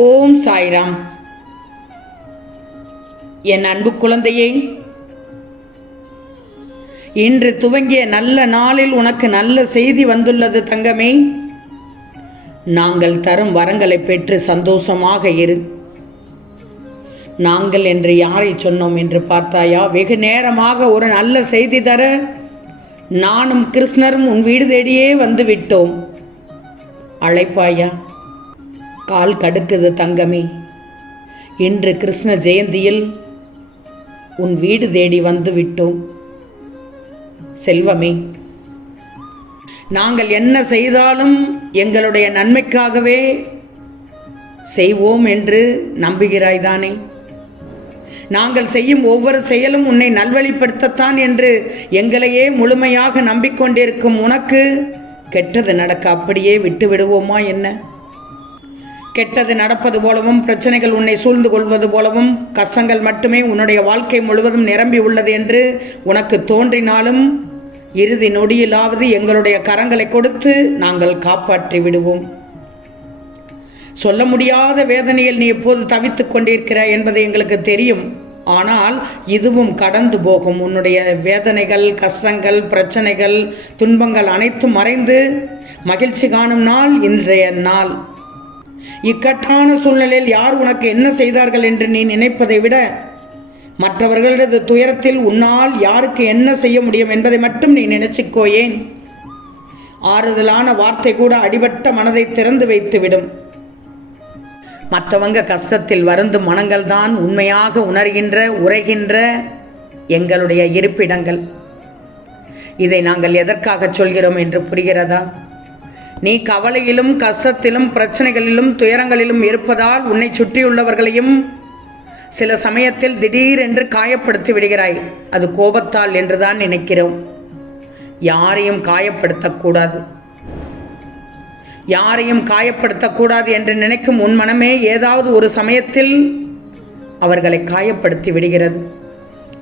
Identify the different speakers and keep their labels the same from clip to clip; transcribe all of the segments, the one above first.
Speaker 1: ஓம் சாய்ராம். என் அன்பு குழந்தையே இன்று துவங்கிய நல்ல நாளில் உனக்கு நல்ல செய்தி வந்துள்ளது தங்கமே. நாங்கள் தரும் வரங்களை பெற்று சந்தோஷமாக இரு. நாங்கள் என்று யாரை சொன்னோம் என்று பார்த்தாயா? வெகு நேரமாக ஒரு நல்ல செய்தி தர நானும் கிருஷ்ணரும் உன் வீடு தேடியே வந்து விட்டோம் அழைப்பாயா? கால் கடுக்குது தங்கமே. இன்று கிருஷ்ண ஜெயந்தியில் உன் வீடு தேடி வந்து விட்டோம் செல்வமே நாங்கள் என்ன செய்தாலும் எங்களுடைய நன்மைக்காகவே செய்வோம் என்று நம்புகிறாய்தானே. நாங்கள் செய்யும் ஒவ்வொரு செயலும் உன்னை நல்வழிப்படுத்தத்தான் என்று எங்களையே முழுமையாக நம்பிக்கொண்டிருக்கும் உனக்கு கெட்டது நடக்க அப்படியே விட்டு விடுவோமா என்ன? கெட்டது நடப்பது போலவும் பிரச்சனைகள் உன்னை சூழ்ந்து கொள்வது போலவும் கஷ்டங்கள் மட்டுமே உன்னுடைய வாழ்க்கை முழுவதும் நிரம்பி உள்ளது என்று உனக்கு தோன்றினாலும் இறுதி நொடியிலாவது எங்களுடைய கரங்களை கொடுத்து நாங்கள் காப்பாற்றி விடுவோம். சொல்ல முடியாத வேதனையில் நீ எப்போது தவித்துக் கொண்டிருக்கிறாய் என்பது எங்களுக்கு தெரியும். ஆனால் இதுவும் கடந்து போகும். உன்னுடைய வேதனைகள் கஷ்டங்கள் பிரச்சனைகள் துன்பங்கள் அனைத்தும் மறைந்து மகிழ்ச்சி காணும் நாள் இன்றைய நாள். இக்கட்டான சூழ்நிலையில் யார் உனக்கு என்ன செய்தார்கள் என்று நீ நினைப்பதை விட மற்றவர்களது துயரத்தில் உன்னால் யாருக்கு என்ன செய்ய முடியும் என்பதை மட்டும் நீ நினைச்சிக்கோயேன் ஆறுதலான வார்த்தை கூட அடிபட்ட மனதை திறந்து வைத்துவிடும். மற்றவங்க கஷ்டத்தில் வருந்தும் மனங்கள் தான் உண்மையாக உணர்கின்ற உரைகின்ற எங்களுடைய இருப்பிடங்கள். இதை நாங்கள் எதற்காக சொல்கிறோம் என்று புரிகிறதா? நீ கவலையிலும் கஷ்டத்திலும் பிரச்சனைகளிலும் துயரங்களிலும் இருப்பதால் உன்னை சுற்றியுள்ளவர்களையும் சில சமயத்தில் திடீரென்று காயப்படுத்தி விடுகிறாய். அது கோபத்தால் என்றுதான் நினைக்கிறோம். யாரையும் காயப்படுத்தக்கூடாது. யாரையும் காயப்படுத்தக்கூடாது என்று நினைக்கும் உன் மனமே ஏதாவது ஒரு சமயத்தில் அவர்களை காயப்படுத்தி விடுகிறது.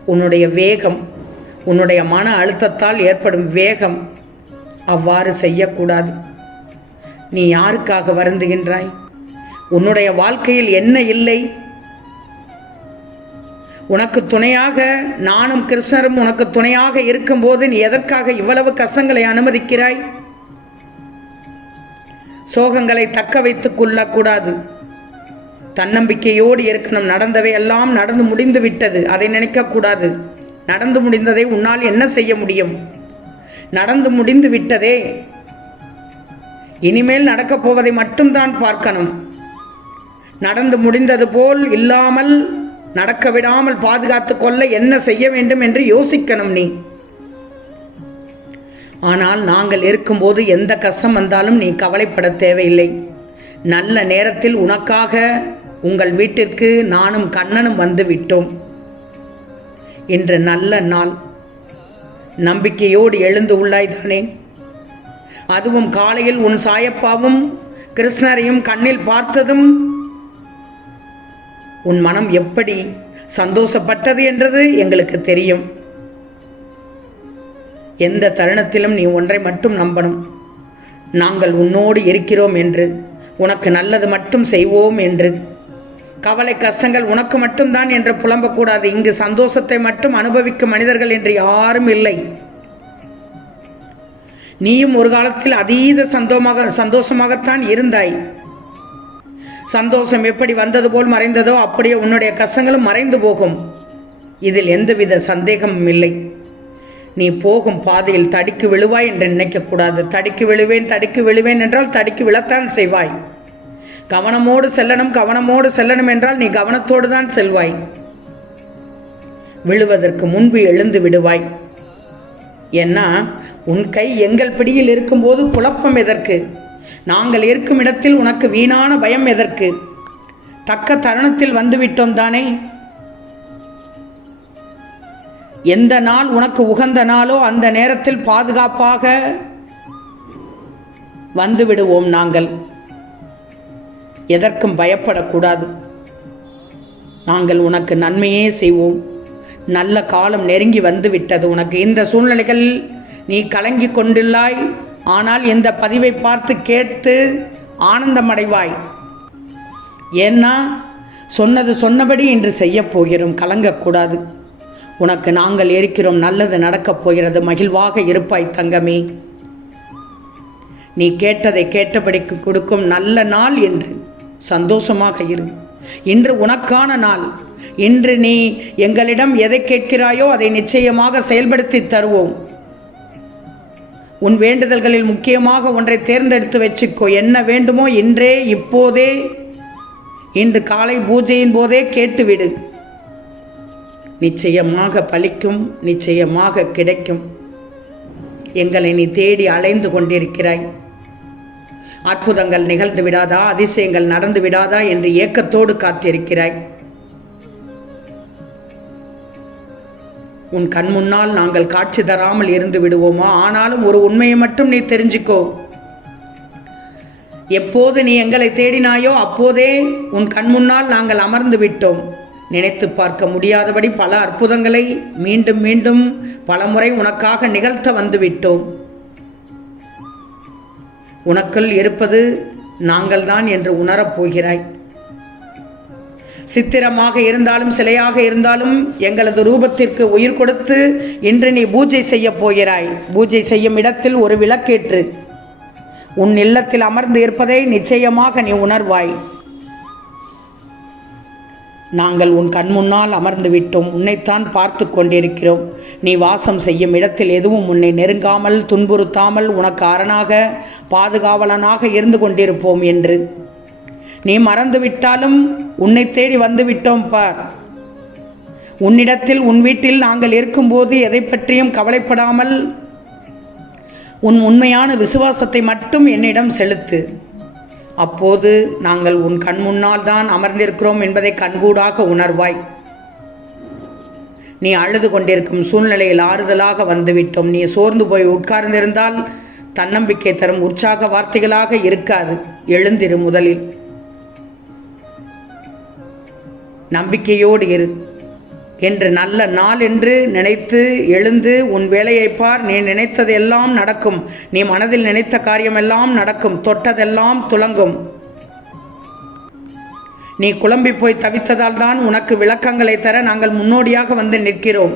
Speaker 1: உன்னுடைய வேகம் உன்னுடைய மன அழுத்தத்தால் ஏற்படும் வேகம் அவ்வாறு செய்யக்கூடாது. நீ யாருக்காக வருந்துகின்றாய்? உன்னுடைய வாழ்க்கையில் என்ன இல்லை? உனக்கு துணையாக நானும் கிருஷ்ணரும் உனக்கு துணையாக இருக்கும்போது நீ எதற்காக இவ்வளவு கஷ்டங்களை அனுமதிக்கிறாய்? சோகங்களை தக்க வைத்துக் கொள்ளக்கூடாது. தன்னம்பிக்கையோடு இருக்கணும். நடந்தவை எல்லாம் நடந்து முடிந்து விட்டது. அதை நினைக்கக்கூடாது. நடந்து முடிந்ததை உன்னால் என்ன செய்ய முடியும்? நடந்து முடிந்து விட்டதே. இனிமேல் நடக்கப் போவதை மட்டும்தான் பார்க்கணும். நடந்து முடிந்தது போல் இல்லாமல் நடக்க விடாமல் பாதுகாத்து கொள்ள என்ன செய்ய வேண்டும் என்று யோசிக்கணும் நீ. ஆனால் நாங்கள் இருக்கும்போது எந்த கஷ்டம் வந்தாலும் நீ கவலைப்பட தேவையில்லை. நல்ல நேரத்தில் உனக்காக உங்கள் வீட்டிற்கு நானும் கண்ணனும் வந்து விட்டோம். இன்று நல்ல நாள். நம்பிக்கையோடு எழுந்து உள்ளாய்தானே அதுவும் காலையில் உன் சாயப்பாவும் கிருஷ்ணரையும் கண்ணில் பார்த்ததும் உன் மனம் எப்படி சந்தோஷப்பட்டது என்றது எங்களுக்கு தெரியும். எந்த தருணத்திலும் நீ ஒன்றை மட்டும் நம்பணும். நாங்கள் உன்னோடு இருக்கிறோம் என்று உனக்கு நல்லது மட்டும் செய்வோம் என்று. கவலை கஷ்டங்கள் உனக்கு மட்டும்தான் என்று புலம்பக்கூடாது. இங்கு சந்தோஷத்தை மட்டும் அனுபவிக்கும் மனிதர்கள் என்று யாரும் இல்லை. நீயும் ஒரு காலத்தில் அதீத சந்தோமாக சந்தோஷமாகத்தான் இருந்தாய். சந்தோஷம் எப்படி வந்தது போல் மறைந்ததோ அப்படியே உன்னுடைய கஷ்டங்களும் மறைந்து போகும். இதில் எந்தவித சந்தேகமும் இல்லை. நீ போகும் பாதையில் தடுக்கி விழுவாய் என்று நினைக்கக்கூடாது தடுக்கி விழுவேன் தடுக்கி விழுவேன் என்றால் தடுக்கி விழத்தான் செய்வாய். கவனமோடு செல்லணும் கவனமோடு செல்லணும் என்றால் நீ கவனத்தோடு தான் செல்வாய். விழுவதற்கு முன்பு எழுந்து விடுவாய். ஏன்னா உன் கை எங்கள் பிடியில் இருக்கும்போது குழப்பம் எதற்கு? நாங்கள் இருக்கும் இடத்தில் உனக்கு வீணான பயம் எதற்கு? தக்க தருணத்தில் வந்துவிட்டோம் தானே? எந்த நாள் உனக்கு உகந்த நாளோ அந்த நேரத்தில் பாதுகாப்பாக வந்துவிடுவோம் நாங்கள். எதற்கும் பயப்படக்கூடாது. நாங்கள் உனக்கு நன்மையே செய்வோம். நல்ல காலம் நெருங்கி வந்து விட்டது உனக்கு இந்த சூழ்நிலைகள் நீ கலங்கி கொண்டுள்ளாய். ஆனால் இந்த பதிவை பார்த்து கேட்டு ஆனந்தமடைவாய். ஏன்னா சொன்னது சொன்னபடி இன்று செய்யப் போகிறோம். கலங்கக்கூடாது உனக்கு நாங்கள் இருக்கிறோம். நல்லது நடக்கப் போகிறது. மகிழ்வாக இருப்பாய் தங்கமே. நீ கேட்டதை கேட்டபடிக்கு கொடுக்கும் நல்ல நாள் என்று. சந்தோஷமாக இரு. இன்று உனக்கான நாள். இன்று நீ எங்களிடம் எதை கேட்கிறாயோ அதை நிச்சயமாக செயல்படுத்தி தருவோம். உன் வேண்டுதல்களில் முக்கியமாக ஒன்றை தேர்ந்தெடுத்து வச்சுக்கோ. என்ன வேண்டுமோ இன்றே இப்போதே இன்று காலை பூஜையின் போதே கேட்டுவிடு. நிச்சயமாக பலிக்கும் நிச்சயமாக கிடைக்கும். எங்களை நீ தேடி அலைந்து கொண்டிருக்கிறாய். அற்புதங்கள் நிகழ்ந்து விடாதா அதிசயங்கள் நடந்து விடாதா என்று ஏக்கத்தோடு காத்திருக்கிறாய். உன் கண் முன்னால் நாங்கள் காட்சி தராமல் இருந்து விடுவோமா? ஆனாலும் ஒரு உண்மையை மட்டும் நீ தெரிஞ்சுக்கோ. எப்போது நீ எங்களை தேடினாயோ அப்போதே உன் கண் முன்னால் நாங்கள் அமர்ந்து விட்டோம். நினைத்து பார்க்க முடியாதபடி பல அற்புதங்களை மீண்டும் மீண்டும் பலமுறை உனக்காக நிகழ்த்த வந்துவிட்டோம் உனக்குள் இருப்பது நாங்கள்தான் என்று உணரப் போகிறாய். சித்திரமாக இருந்தாலும் சிலையாக இருந்தாலும் எங்களது ரூபத்திற்கு உயிர் கொடுத்து இன்று நீ பூஜை செய்யப் போகிறாய். பூஜை செய்யும் இடத்தில் ஒரு விளக்கேற்று. உன் இல்லத்தில் அமர்ந்து இருப்பதை நிச்சயமாக நீ உணர்வாய். நாங்கள் உன் கண் முன்னால் அமர்ந்து விட்டோம். உன்னைத்தான் பார்த்து கொண்டிருக்கிறோம். நீ வாசம் செய்யும் இடத்தில் எதுவும் உன்னை நெருங்காமல் துன்புறுத்தாமல் உனக்கு அரணாக பாதுகாவலனாக இருந்து கொண்டிருப்போம் என்று. நீ மறந்து விட்டாலும் உன்னை தேடி வந்து விட்டோம் பார். உன்னிடத்தில் உன் வீட்டில் நாங்கள் இருக்கும்போது எதை பற்றியும் கவலைப்படாமல் உன் உண்மையான விசுவாசத்தை மட்டும் என்னிடம் செலுத்து. அப்போது நாங்கள் உன் கண் முன்னால் தான் அமர்ந்திருக்கிறோம் என்பதை கண்கூடாக உணர்வாய். நீ அழுது கொண்டிருக்கும் சூழ்நிலையில் ஆறுதலாக வந்துவிட்டோம். நீ சோர்ந்து போய் உட்கார்ந்திருந்தால் தன்னம்பிக்கை தரும் உற்சாக வார்த்தைகளாக இருக்காது. எழுந்திரு முதலில். நம்பிக்கையோடு இரு என்று நல்ல நாள் என்று நினைத்து எழுந்து உன் வேலையை பார் நீ நினைத்ததெல்லாம் நடக்கும். நீ மனதில் நினைத்த காரியமெல்லாம் நடக்கும். தொட்டதெல்லாம் துலங்கும் நீ குழம்பி போய் தவித்ததால் தான் உனக்கு விளக்கங்களை தர நாங்கள் முன்னோடியாக வந்து நிற்கிறோம்.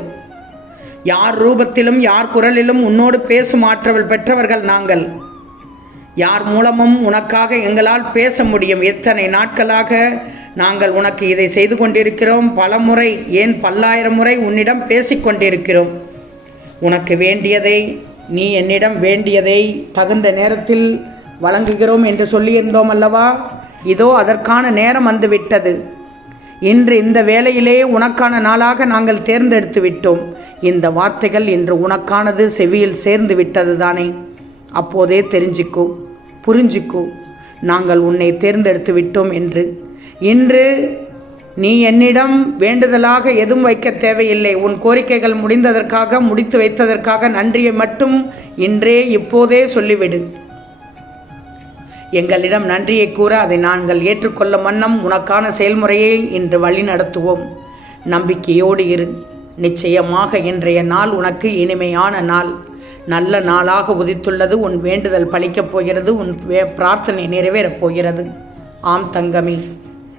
Speaker 1: யார் ரூபத்திலும் யார் குரலிலும் உன்னோடு பேசும் ஆற்றவள் பெற்றவர்கள் நாங்கள். யார் மூலமும் உனக்காக எங்களால் பேச முடியும். எத்தனை நாட்களாக நாங்கள் உனக்கு இதை செய்து கொண்டிருக்கிறோம். பல முறை ஏன் பல்லாயிரம் முறை உன்னிடம் பேசிக்கொண்டிருக்கிறோம் உனக்கு வேண்டியதை நீ என்னிடம் வேண்டியதை தகுந்த நேரத்தில் வழங்குகிறோம் என்று சொல்லியிருந்தோம் அல்லவா? இதோ அதற்கான நேரம் வந்துவிட்டது. இன்று இந்த வேளையிலே உனக்கான நாளாக நாங்கள் தேர்ந்தெடுத்து விட்டோம். இந்த வார்த்தைகள் இன்று உனக்கானது செவியில் சேர்ந்து விட்டது தானே? அப்போதே தெரிஞ்சிக்கோ புரிஞ்சிக்கோ. நாங்கள் உன்னை தேர்ந்தெடுத்து விட்டோம் என்று இன்று நீ என்னிடம் வேண்டுதலாக எதுவும் வைக்க தேவையில்லை. உன் கோரிக்கைகள் முடிந்ததற்காக முடித்து வைத்ததற்காக நன்றியை மட்டும் இன்றே இப்போதே சொல்லிவிடு. எங்களிடம் நன்றியை கூற அதை நாங்கள் ஏற்றுக்கொள்ள வண்ணம் உனக்கான செயல்முறையை இன்று வழி நடத்துவோம் நம்பிக்கையோடு இரு. நிச்சயமாக இன்றைய நாள் உனக்கு இனிமையான நாள். நல்ல நாளாக உதித்துள்ளது. உன் வேண்டுதல் பழிக்கப் போகிறது. உன் பிரார்த்தனை நிறைவேறப் போகிறது. ஆம் தங்கமே.